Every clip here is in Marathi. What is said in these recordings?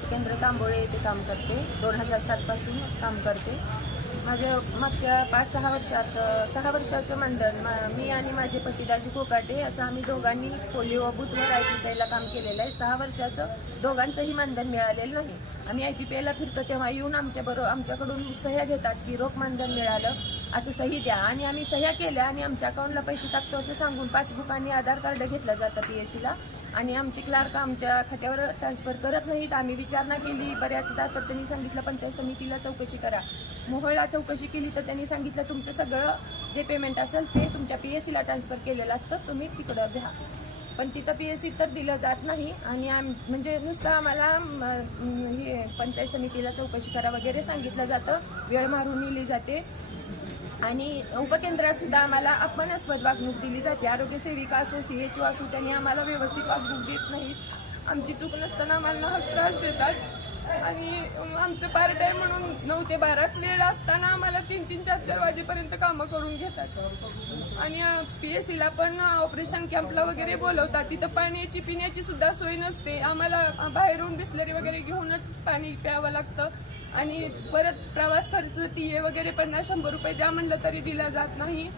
उपकेंद्र तांबोळे येथे काम करते. 2007 पासून काम करते. माझं मागच्या 6 वर्षाचं मंडळ मी आणि माझे पती दाजी कोकाटे असं आम्ही दोघांनी पोलिओ बूथवर IPPIला काम केलेलं आहे. 6 वर्षाचं दोघांचंही मानधन मिळालेलं नाही. आम्ही IPPIला फिरतो तेव्हा येऊन आमच्याकडून सह्या घेतात की रोख मानधन मिळालं असं सही द्या, आणि आम्ही सह्या केल्या आणि आमच्या अकाउंटला पैसे टाकतो असं सांगून पासबुक आणि आधार कार्ड घेतलं जातं PSCला, आणि आमचे क्लार्क आमच्या खात्यावर ट्रान्सफर करत नाहीत. आम्ही विचारणा केली बऱ्याचदा, तर त्यांनी सांगितलं पंचायत समितीला चौकशी करा. मोहोळला चौकशी केली तर त्यांनी सांगितलं तुमचं सगळं जे पेमेंट असेल ते तुमच्या PSCला ट्रान्सफर केलेलं असतं, तुम्ही तिकडं द्या. पण तिथं PSC तर दिलं जात नाही, आणि म्हणजे नुसतं आम्हाला हे पंचायत समितीला चौकशी करा वगैरे सांगितलं जातं, वेळ मारून नेली जाते. आणि उपकेंद्रात सुद्धा आम्हाला अपमानास्पद वागणूक दिली जाते. आरोग्य सेविका असो, CHO असो, त्यांनी आम्हाला व्यवस्थित वागणूक देत नाहीत. आमची चूक नसताना आम्हाला त्रास देतात, आणि आमचं पार्ट टाइम म्हणून 9 ते 12च वेळ असताना आम्हाला 3-3, 4-4 वाजेपर्यंत कामं करून घेतात. आणि PSCला पण ऑपरेशन कॅम्पला वगैरे बोलवतात, तिथं पाण्याची पिण्याची सुद्धा सोय नसते. आम्हाला बाहेरून बिस्लरी वगैरे घेऊनच पाणी प्यावं लागतं, आणि परत प्रवास खर्च TA वगैरे 50-100 रुपये द्या म्हणलं तरी दिला जात नाही.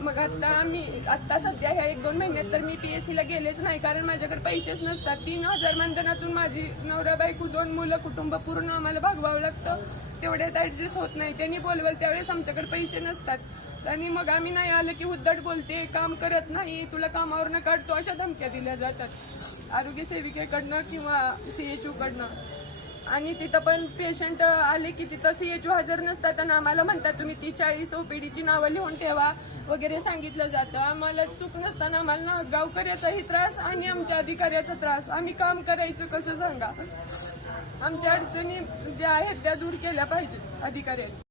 मग आता सध्या ह्या 1-2 महिन्यात तर मी PSCला गेलेच नाही, कारण माझ्याकडे पैसेच नसतात. 3,000 मानधनातून माझी नवरा बायको 2 मुलं कुटुंब पूर्ण आम्हाला भागवावं लागतं, तेवढ्यात ऍडजस्ट होत नाही. त्यांनी बोलवलं त्यावेळेस आमच्याकडे पैसे नसतात, आणि मग आम्ही नाही आलं की उद्धट बोलते, काम करत नाही, तुला कामावरनं काढतो, अशा धमक्या दिल्या जातात आरोग्य सेविकेकडनं किंवा CHO कडनं. आणि तिथं पण पेशंट आले की तिथं CHO हजर नसतात, आणि आम्हाला म्हणतात तुम्ही 30-40 OPDची नावं लिहून ठेवा वगैरे सांगितलं जातं. आम्हाला चूक नसताना आम्हाला गावकऱ्याचाही त्रास आणि आमच्या अधिकाऱ्याचा त्रास. आम्ही काम करायचं कसं सांगा? आमच्या अडचणी ज्या आहेत त्या दूर केल्या पाहिजेत अधिकाऱ्यांनी.